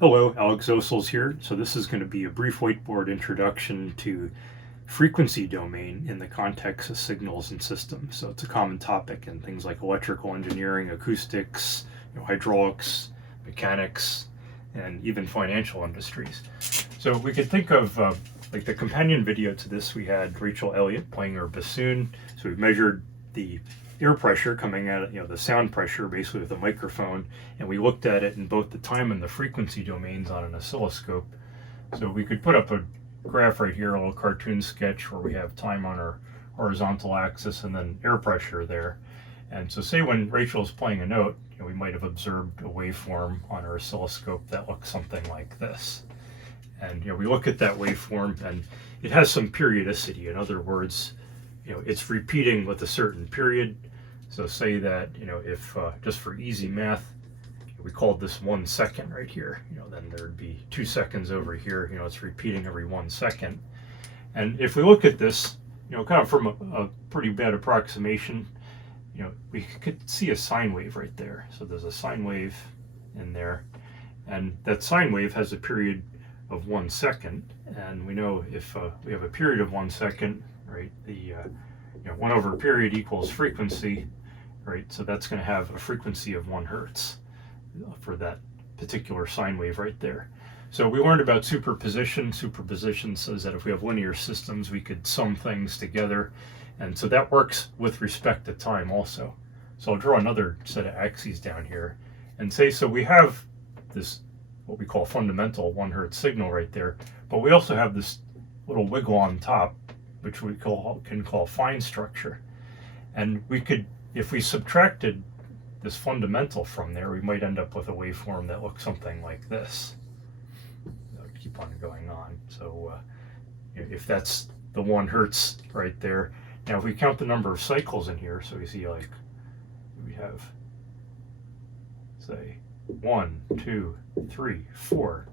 Hello, Alex Osels here. So this is going to be a brief whiteboard introduction to frequency domain in the context of signals and systems. So it's a common topic in things like electrical engineering, acoustics, hydraulics, mechanics, and even financial industries. So we could think of like the companion video to this, we had Rachel Elliott playing her bassoon. So we measured the air pressure coming out of, the sound pressure basically with a microphone, and we looked at it in both the time and the frequency domains on an oscilloscope. So we could put up a graph right here, a little cartoon sketch where we have time on our horizontal axis and then air pressure there. And so say when Rachel's playing a note, we might have observed a waveform on our oscilloscope that looks something like this. And we look at that waveform and it has some periodicity. In other words, it's repeating with a certain period. So say that, if just for easy math, we called this 1 second right here, then there'd be 2 seconds over here, it's repeating every 1 second. And if we look at this, kind of from a pretty bad approximation, we could see a sine wave right there. So there's a sine wave in there, and that sine wave has a period of 1 second. And we know if we have a period of 1 second, right, the 1 over period equals frequency, right? So that's going to have a frequency of 1 hertz for that particular sine wave right there. So we learned about superposition. Superposition says that if we have linear systems, we could sum things together. And so that works with respect to time also. So I'll draw another set of axes down here and say, so we have this, what we call fundamental 1 hertz signal right there, but we also have this little wiggle on top, which we can call fine structure. And we could, if we subtracted this fundamental from there, we might end up with a waveform that looks something like this. Keep on going on. So if that's the 1 hertz right there, now if we count the number of cycles in here, so we see like we have, say, 1, 2, 3, 4.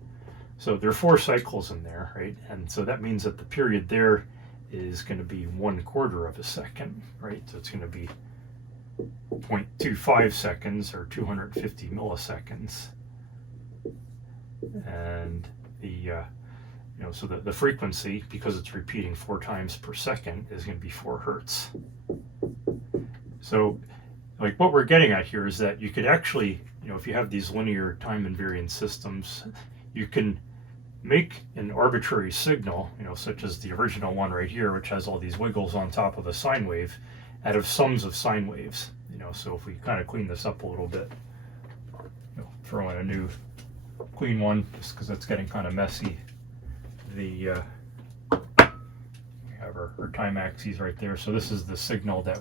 So there are 4 cycles in there, right? And so that means that the period there is going to be 1/4 of a second, right? So it's going to be 0.25 seconds or 250 milliseconds. And the so the frequency, because it's repeating 4 times per second, is going to be 4 hertz. So like what we're getting at here is that you could actually, if you have these linear time invariant systems, you can make an arbitrary signal, such as the original one right here, which has all these wiggles on top of a sine wave, out of sums of sine waves. So if we kind of clean this up a little bit, throw in a new clean one, just because it's getting kind of messy. We have our time axes right there. So this is the signal that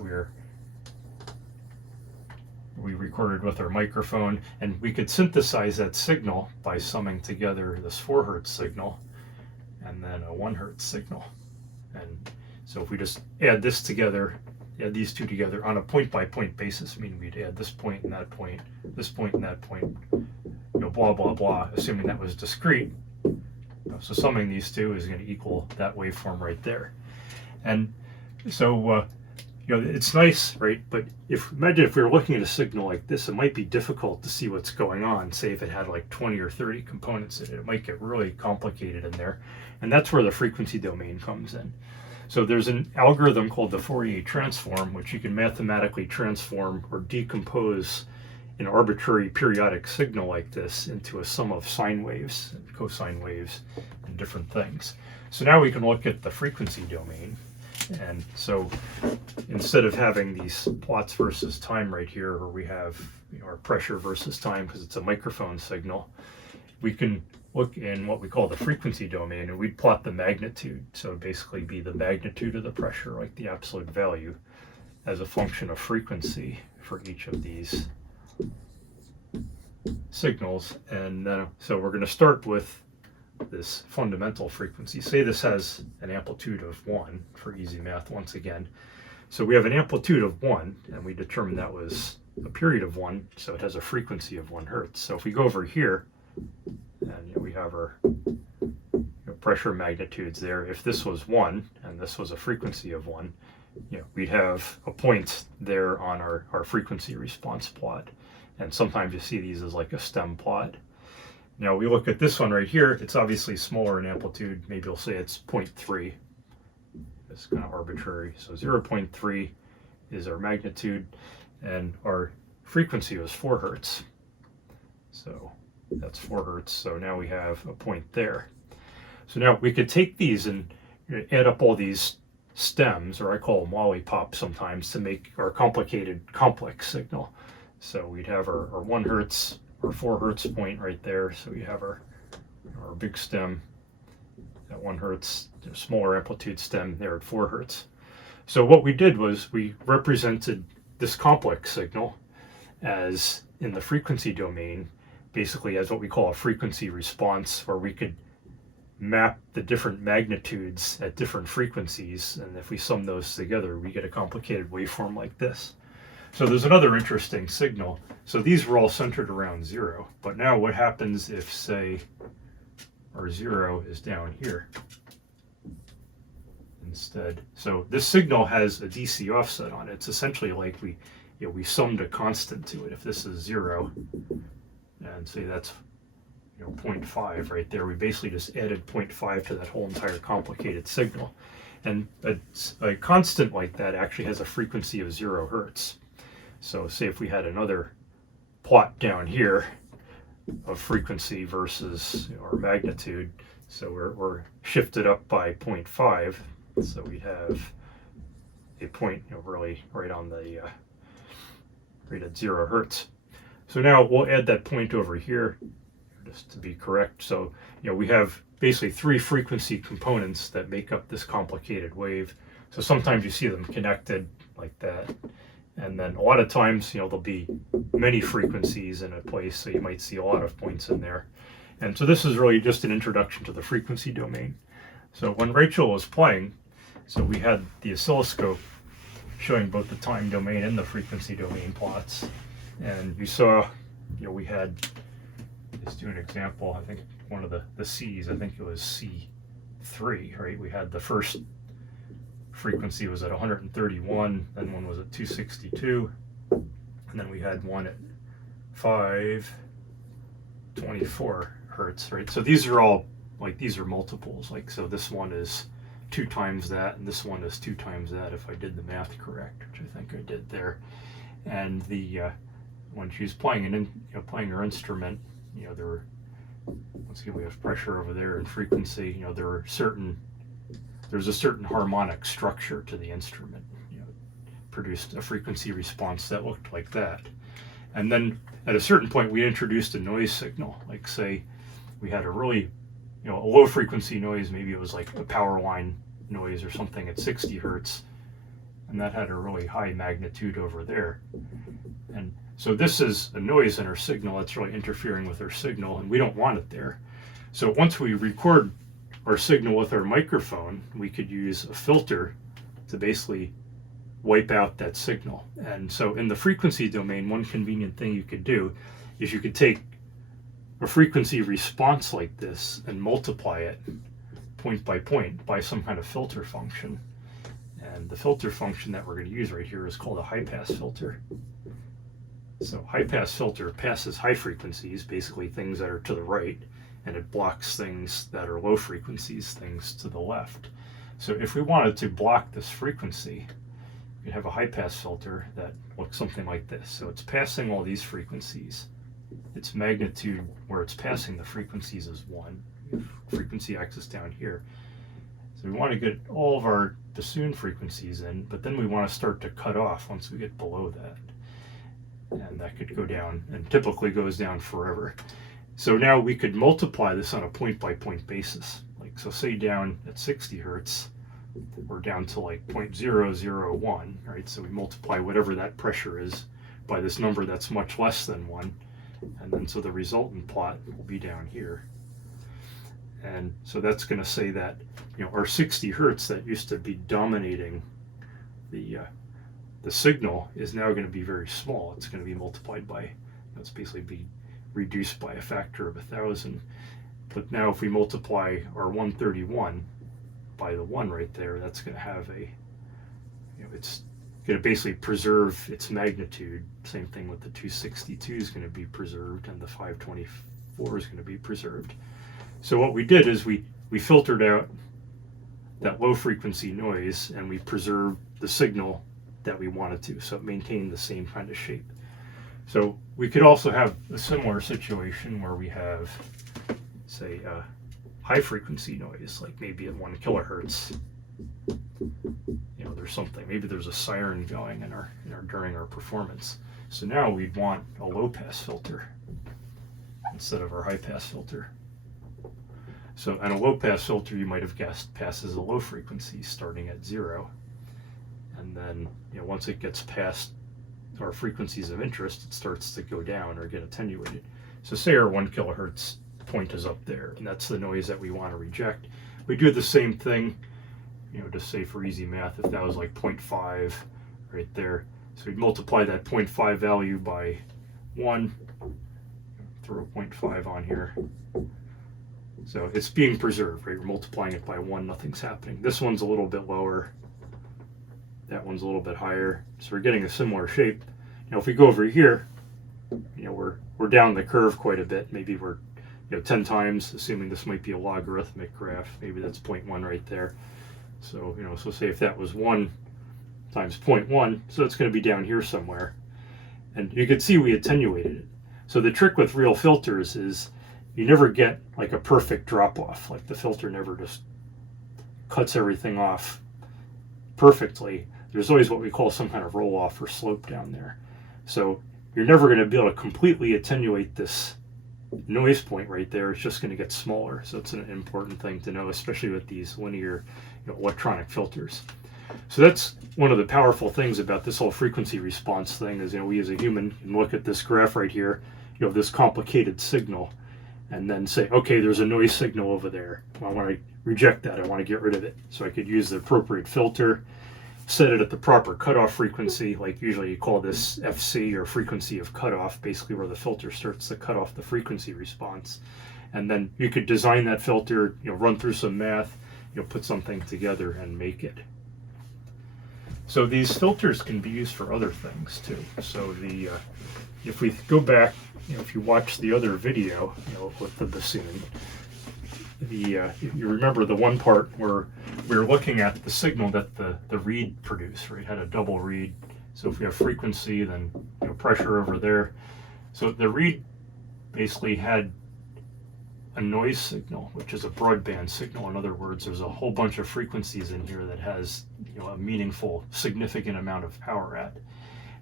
we recorded with our microphone, and we could synthesize that signal by summing together this 4 hertz signal and then a 1 hertz signal. And so if we just add this together, add these two together on a point-by-point basis, meaning we'd add this point and that point, this point and that point, blah, blah, blah, assuming that was discrete. So summing these two is going to equal that waveform right there. And so, it's nice, right? But imagine if we were looking at a signal like this, it might be difficult to see what's going on. Say if it had like 20 or 30 components in it, it might get really complicated in there. And that's where the frequency domain comes in. So there's an algorithm called the Fourier transform, which you can mathematically transform or decompose an arbitrary periodic signal like this into a sum of sine waves and cosine waves and different things. So now we can look at the frequency domain. And so instead of having these plots versus time right here, where we have our pressure versus time because it's a microphone signal, we can look in what we call the frequency domain, and we'd plot the magnitude. So it'd basically be the magnitude of the pressure, like the absolute value, as a function of frequency for each of these signals. And so we're going to start with this fundamental frequency. Say this has an amplitude of 1 for easy math once again. So we have an amplitude of 1, and we determined that was a period of 1, so it has a frequency of 1 hertz. So if we go over here, and we have our pressure magnitudes there. If this was 1 and this was a frequency of 1, we'd have a point there on our frequency response plot. And sometimes you see these as like a stem plot. Now we look at this one right here, it's obviously smaller in amplitude. Maybe we'll say it's 0.3. It's kind of arbitrary. So 0.3 is our magnitude, and our frequency was 4 hertz. So that's 4 hertz. So now we have a point there. So now we could take these and add up all these stems, or I call them lollipops sometimes, to make our complicated complex signal. So we'd have our 1 hertz or 4 hertz point right there. So we have our big stem at 1 hertz, smaller amplitude stem there at 4 hertz. So what we did was we represented this complex signal as, in the frequency domain, basically as what we call a frequency response, where we could map the different magnitudes at different frequencies, and if we sum those together, we get a complicated waveform like this. So there's another interesting signal. So these were all centered around 0, but now what happens if, say, our 0 is down here instead? So this signal has a DC offset on it. It's essentially like we summed a constant to it. If this is 0, and say that's 0.5 right there, we basically just added 0.5 to that whole entire complicated signal. And a constant like that actually has a frequency of 0 hertz. So say if we had another plot down here of frequency versus our magnitude, so we're shifted up by 0.5, so we'd have a point really right on the right at 0 hertz. So now we'll add that point over here just to be correct. So we have basically 3 frequency components that make up this complicated wave. So sometimes you see them connected like that, and then a lot of times there'll be many frequencies in a place, so you might see a lot of points in there. And so this is really just an introduction to the frequency domain. So when Rachel was playing, so we had the oscilloscope showing both the time domain and the frequency domain plots, and you saw we had, let's do an example, I think one of the C's, I think it was C3, right? We had the first frequency was at 131, then one was at 262, and then we had one at 524 hertz, right? So these are all, these are multiples, so this one is 2 times that, and this one is 2 times that, if I did the math correct, which I think I did there. And when she's playing playing her instrument, there were, once again, we have pressure over there and frequency. There's a certain harmonic structure to the instrument. Produced a frequency response that looked like that. And then at a certain point, we introduced a noise signal. Like say, we had a really, a low frequency noise. Maybe it was like a power line noise or something at 60 hertz, and that had a really high magnitude over there. And so this is a noise in our signal that's really interfering with our signal, and we don't want it there. So once we record our signal with our microphone, we could use a filter to basically wipe out that signal. And so in the frequency domain, one convenient thing you could do is you could take a frequency response like this and multiply it point by point by some kind of filter function. And the filter function that we're going to use right here is called a high-pass filter. So high-pass filter passes high frequencies, basically things that are to the right, and it blocks things that are low frequencies, things to the left. So if we wanted to block this frequency, we'd have a high-pass filter that looks something like this. So it's passing all these frequencies. Its magnitude where it's passing the frequencies is 1. Frequency axis down here. So we want to get all of our bassoon frequencies in, but then we want to start to cut off once we get below that. And that could go down, and typically goes down forever. So now we could multiply this on a point-by-point basis. So say down at 60 hertz, we're down to 0.001, right? So we multiply whatever that pressure is by this number that's much less than 1. And then so the resultant plot will be down here. And so that's going to say that our 60 hertz that used to be dominating the signal is now going to be very small. It's going to be multiplied by, it's basically be reduced by a factor of 1,000. But now if we multiply our 131 by the 1 right there, that's going to have it's going to basically preserve its magnitude. Same thing with the 262 is going to be preserved, and the 524 4 is going to be preserved. So what we did is we filtered out that low frequency noise and we preserved the signal that we wanted to, so it maintained the same kind of shape. So we could also have a similar situation where we have, say, high frequency noise, like maybe at 1 kilohertz. You know, there's something, maybe there's a siren going during our performance. So now we'd want a low pass filter instead of our high pass filter. So, and a low pass filter, you might have guessed, passes a low frequency starting at 0. And then, you know, once it gets past our frequencies of interest, it starts to go down or get attenuated. So say our 1 kilohertz point is up there, and that's the noise that we want to reject. We do the same thing, you know, just say for easy math, if that was like 0.5 right there. So we'd multiply that 0.5 value by 1, throw 0.5 on here. So it's being preserved, right? We're multiplying it by 1, nothing's happening. This one's a little bit lower. That one's a little bit higher. So we're getting a similar shape. You know, if we go over here, you know, we're down the curve quite a bit. Maybe we're, you know, 10 times, assuming this might be a logarithmic graph. Maybe that's 0.1 right there. So, you know, so say if that was 1 times 0.1, so it's going to be down here somewhere. And you can see we attenuated it. So the trick with real filters is you never get like a perfect drop off. Like the filter never just cuts everything off perfectly. There's always what we call some kind of roll off or slope down there. So you're never going to be able to completely attenuate this noise point right there. It's just going to get smaller. So it's an important thing to know, especially with these linear, you know, electronic filters. So that's one of the powerful things about this whole frequency response thing is, you know, we as a human can look at this graph right here, you know, this complicated signal, and then say, okay, there's a noise signal over there. I want to reject that. I want to get rid of it. So I could use the appropriate filter, set it at the proper cutoff frequency, like usually you call this FC or frequency of cutoff, basically where the filter starts to cut off the frequency response. And then you could design that filter, you know, run through some math, you know, put something together and make it. So these filters can be used for other things too. So the if we go back, you know, if you watch the other video, you know, with the bassoon, you remember the one part where we were looking at the signal that the reed produced, right? It had a double reed. So if we have frequency, then, you know, pressure over there. So the reed basically had a noise signal, which is a broadband signal. In other words, there's a whole bunch of frequencies in here that has, you know, a meaningful, significant amount of power at.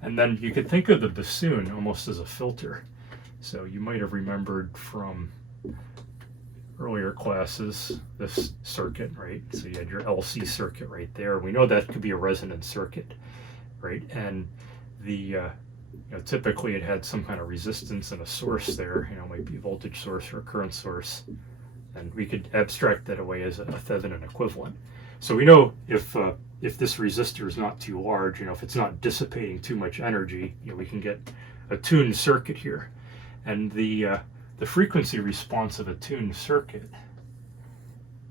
And then you could think of the bassoon almost as a filter. So you might have remembered from earlier classes this circuit, right? So you had your LC circuit right there. We know that could be a resonant circuit, right? And the you know, typically it had some kind of resistance and a source there. You know, it might be a voltage source or a current source, and we could abstract that away as a Thevenin equivalent. So we know if this resistor is not too large, you know, if it's not dissipating too much energy, you know, we can get a tuned circuit here. And the frequency response of a tuned circuit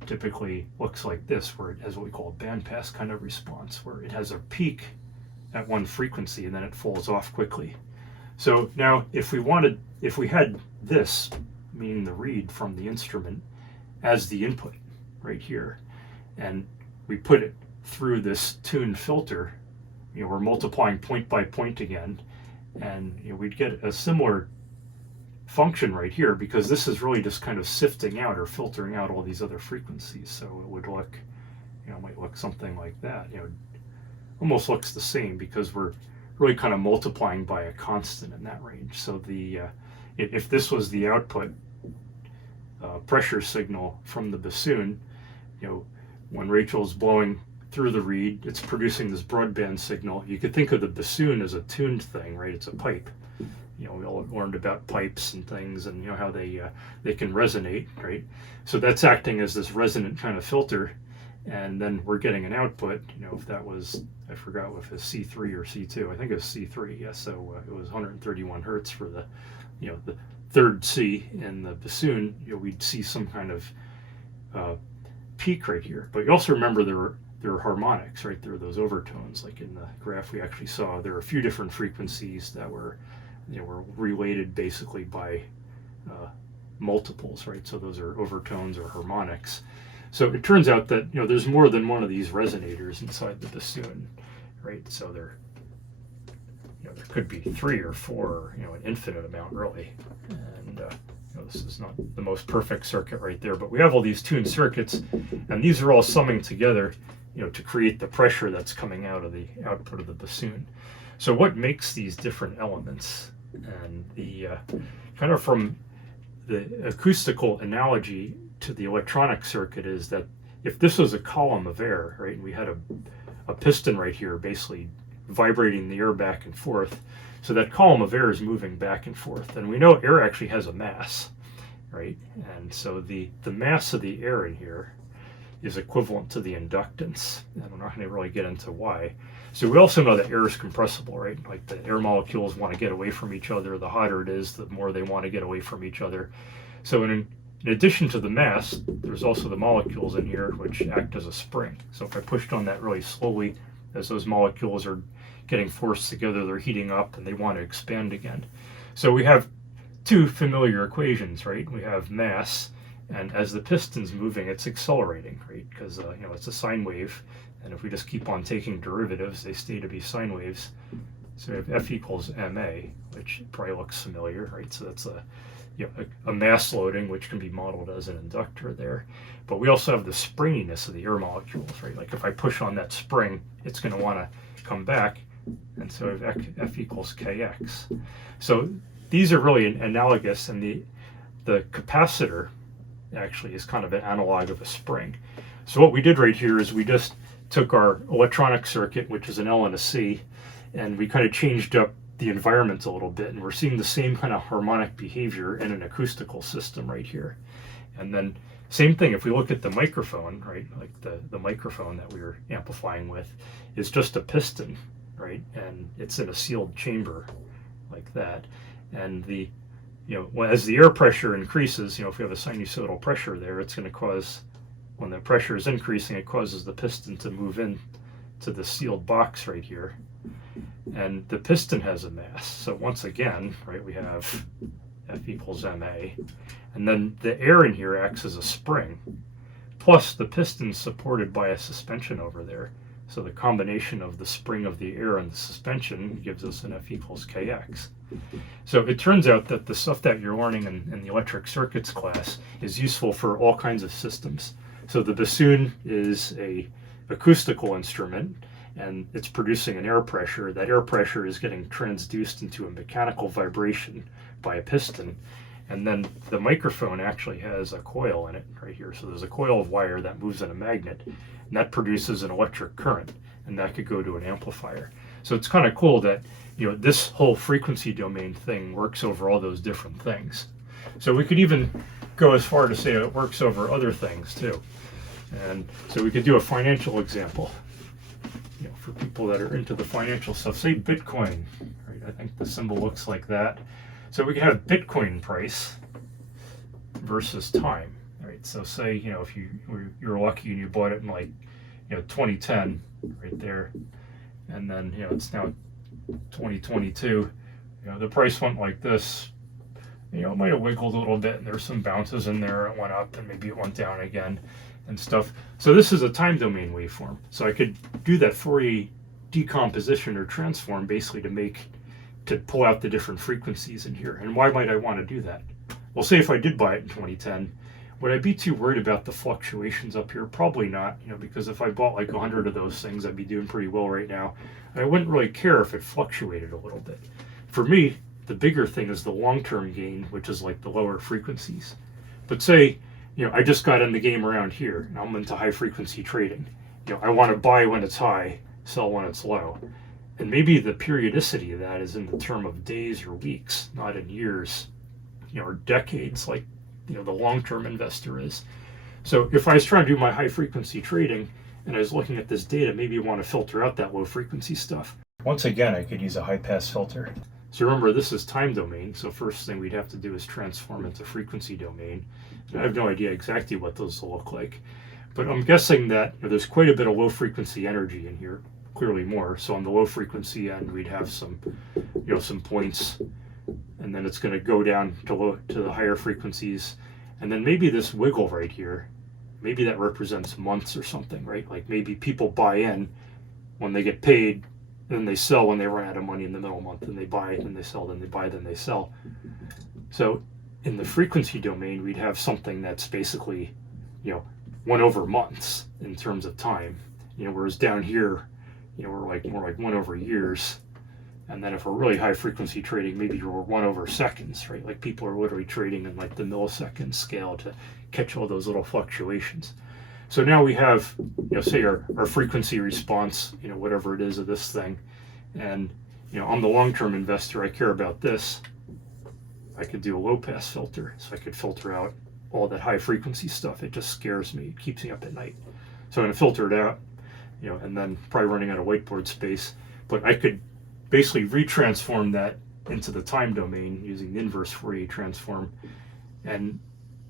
typically looks like this, where it has what we call a bandpass kind of response, where it has a peak at one frequency and then it falls off quickly. So now if we had this, meaning the reed from the instrument, as the input right here, and we put it through this tuned filter, you know, we're multiplying point by point again, and, you know, we'd get a similar function right here, because this is really just kind of sifting out or filtering out all these other frequencies. So it would look, you know, might look something like that. You know, almost looks the same because we're really kind of multiplying by a constant in that range. So the if this was the output pressure signal from the bassoon, you know, when Rachel's blowing through the reed, it's producing this broadband signal. You could think of the bassoon as a tuned thing, right? It's a pipe. You know, we all learned about pipes and things, and, you know, how they can resonate, right? So that's acting as this resonant kind of filter, and then we're getting an output. You know, if that was, I forgot if it was C3 or C2. I think it was C3. Yeah, so it was 131 hertz for the, you know, the third C in the bassoon. You know, we'd see some kind of peak right here. But you also remember there are harmonics, right? There are those overtones. Like in the graph we actually saw, there are a few different frequencies that were, you know, were related basically by multiples, right? So those are overtones or harmonics. So it turns out that there's more than one of these resonators inside the bassoon, right? So there could be 3 or 4, an infinite amount really. And this is not the most perfect circuit right there, but we have all these tuned circuits, and these are all summing together, to create the pressure that's coming out of the output of the bassoon. So what makes these different elements? And the kind of from the acoustical analogy to the electronic circuit is that if this was a column of air, right, and we had a piston right here basically vibrating the air back and forth, so that column of air is moving back and forth, and we know air actually has a mass, right? And so the mass of the air in here is equivalent to the inductance, and I'm not going to really get into why. So we also know that air is compressible, right? Like the air molecules want to get away from each other. The hotter it is, the more they want to get away from each other. So in addition to the mass, there's also the molecules in here which act as a spring. So if I pushed on that really slowly, as those molecules are getting forced together, they're heating up and they want to expand again. So we have 2 familiar equations, right? We have mass, and as the piston's moving, it's accelerating, right? Because it's a sine wave, and if we just keep on taking derivatives, they stay to be sine waves. So we have F equals ma, which probably looks familiar, right? So that's a mass loading, which can be modeled as an inductor there. But we also have the springiness of the air molecules, right? Like if I push on that spring, it's going to want to come back, and so we have F equals kx. So these are really analogous, and the capacitor actually is kind of an analog of a spring. So what we did right here is we just took our electronic circuit, which is an L and a C, and we kind of changed up the environment a little bit, and we're seeing the same kind of harmonic behavior in an acoustical system right here. And then same thing, if we look at the microphone, right, like the microphone that we were amplifying with is just a piston, right, and it's in a sealed chamber like that. And as the air pressure increases, if we have a sinusoidal pressure there, it's going to cause, when the pressure is increasing, it causes the piston to move in to the sealed box right here. And the piston has a mass. So once again, right, we have F equals ma. And then the air in here acts as a spring. Plus the piston's supported by a suspension over there. So the combination of the spring of the air and the suspension gives us an F equals kx. So it turns out that the stuff that you're learning in the electric circuits class is useful for all kinds of systems. So the bassoon is a acoustical instrument, and it's producing an air pressure. That air pressure is getting transduced into a mechanical vibration by a piston. And then the microphone actually has a coil in it right here. So there's a coil of wire that moves in a magnet, and that produces an electric current, and that could go to an amplifier. So it's kind of cool that this whole frequency domain thing works over all those different things. So we could even go as far to say it works over other things too. And so we could do a financial example. For people that are into the financial stuff, say Bitcoin, right? I think the symbol looks like that. So we could have Bitcoin price versus time, right? So say, if you're lucky and you bought it in 2010, right there, and then, it's now 2022, the price went like this, it might have wiggled a little bit, and there's some bounces in there. It went up and maybe it went down again and stuff. So this is a time domain waveform. So I could do that Fourier decomposition or transform basically to pull out the different frequencies in here. And why might I want to do that? Well, say if I did buy it in 2010, would I be too worried about the fluctuations up here? Probably not, because if I bought 100 of those things, I'd be doing pretty well right now. And I wouldn't really care if it fluctuated a little bit. For me, the bigger thing is the long-term gain, which is the lower frequencies. But say, I just got in the game around here, and I'm into high frequency trading. I want to buy when it's high, sell when it's low. And maybe the periodicity of that is in the term of days or weeks, not in years, or decades, like, the long-term investor is. So if I was trying to do my high frequency trading, and I was looking at this data, maybe you want to filter out that low frequency stuff. Once again, I could use a high pass filter. So remember, this is time domain, so first thing we'd have to do is transform into frequency domain. And I have no idea exactly what those will look like, but I'm guessing that there's quite a bit of low frequency energy in here, clearly more. So on the low frequency end, we'd have some, some points and then it's going to go down to the higher frequencies, and then maybe this wiggle right here, maybe that represents months or something, right? Like maybe people buy in when they get paid, and then they sell when they run out of money in the middle of the month, and they buy, then they sell, then they buy, then they sell. So in the frequency domain, we'd have something that's basically, 1 over months in terms of time, whereas down here, we're like more like 1 over years. And then if we're really high frequency trading, maybe we're 1 over seconds, right? Like people are literally trading in like the millisecond scale to catch all those little fluctuations. So now we have, say our frequency response, whatever it is of this thing. And, I'm the long-term investor. I care about this. I could do a low pass filter, so I could filter out all that high frequency stuff. It just scares me. It keeps me up at night. So I'm going to filter it out, and then probably running out of whiteboard space. But I could basically retransform that into the time domain using the inverse Fourier transform. And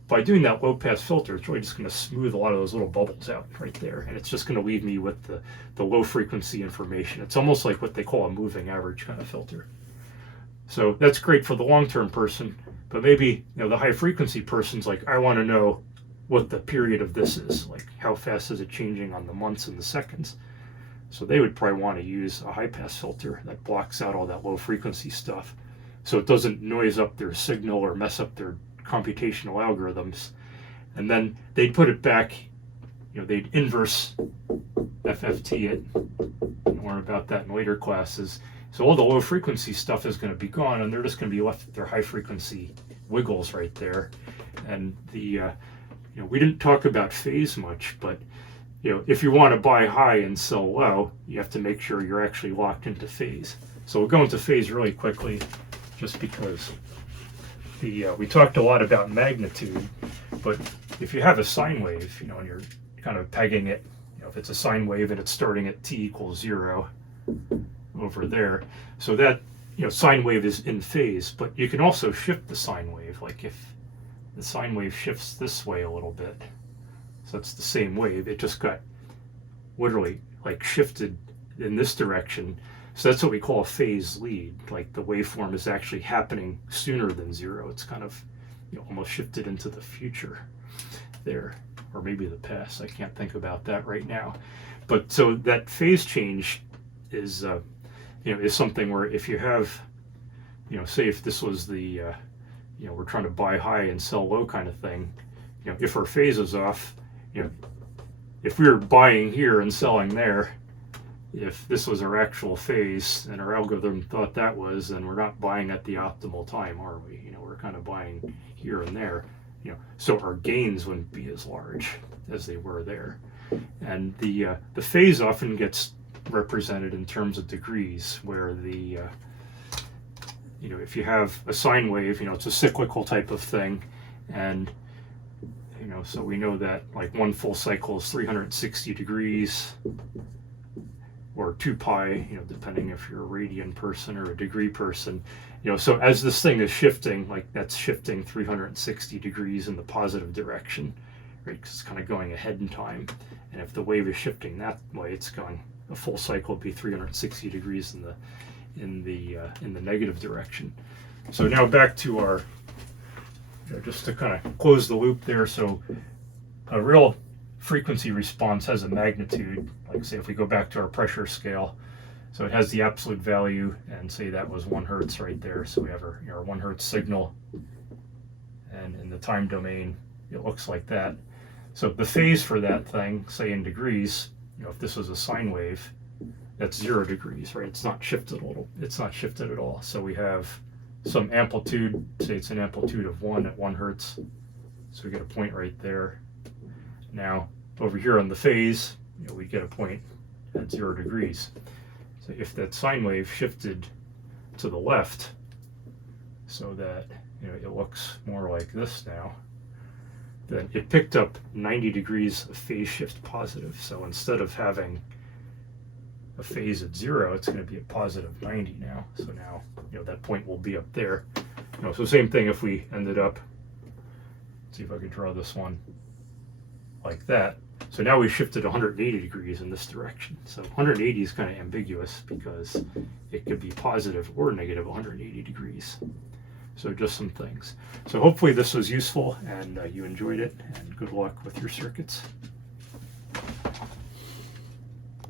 by doing that low pass filter, it's really just going to smooth a lot of those little bubbles out right there. And it's just going to leave me with the low frequency information. It's almost like what they call a moving average kind of filter. So that's great for the long-term person, but maybe, the high frequency person's like, I want to know what the period of this is, like how fast is it changing on the months and the seconds. So they would probably want to use a high pass filter that blocks out all that low frequency stuff, so it doesn't noise up their signal or mess up their computational algorithms. And then they'd put it back, they'd inverse FFT it, and learn about that in later classes. So all the low frequency stuff is going to be gone, and they're just going to be left with their high frequency wiggles right there. And the we didn't talk about phase much, but if you want to buy high and sell low, you have to make sure you're actually locked into phase. So we'll go into phase really quickly, just because we talked a lot about magnitude, but if you have a sine wave, and you're kind of pegging it, if it's a sine wave and it's starting at t equals 0 over there, so that sine wave is in phase. But you can also shift the sine wave, like if the sine wave shifts this way a little bit, so it's the same wave, it just got literally like shifted in this direction. So that's what we call a phase lead, like the waveform is actually happening sooner than 0. It's kind of almost shifted into the future there, or maybe the past. I can't think about that right now. But so that phase change is is something where if you have, say if this was the we're trying to buy high and sell low kind of thing, if our phase is off, if we were buying here and selling there, if this was our actual phase and our algorithm thought that was, then we're not buying at the optimal time, are we? We're kind of buying here and there, so our gains wouldn't be as large as they were there. And the phase often gets represented in terms of degrees, where the if you have a sine wave, it's a cyclical type of thing, and so we know that like one full cycle is 360 degrees, or 2 pi, depending if you're a radian person or a degree person. So as this thing is shifting, like that's shifting 360 degrees in the positive direction, right? Because it's kind of going ahead in time. And if the wave is shifting that way, it's going, a full cycle would be 360 degrees in the negative direction. So now back to our, just to kind of close the loop there. So a real frequency response has a magnitude, like say if we go back to our pressure scale, so it has the absolute value, and say that was 1 hertz right there. So we have our 1 hertz signal, and in the time domain, it looks like that. So the phase for that thing, say in degrees, if this was a sine wave, that's 0 degrees, right? It's not shifted at all. So we have some amplitude, say it's an amplitude of 1 at 1 hertz. So we get a point right there. Now, over here on the phase, we get a point at 0 degrees. So if that sine wave shifted to the left, so that it looks more like this now, then it picked up 90 degrees of phase shift positive. So instead of having a phase at 0, it's going to be at positive 90 now. So now that point will be up there. So same thing if we ended up, let's see if I could draw this one like that. So now we've shifted 180 degrees in this direction. So 180 is kind of ambiguous because it could be positive or negative 180 degrees. So just some things. So hopefully this was useful and you enjoyed it, and good luck with your circuits.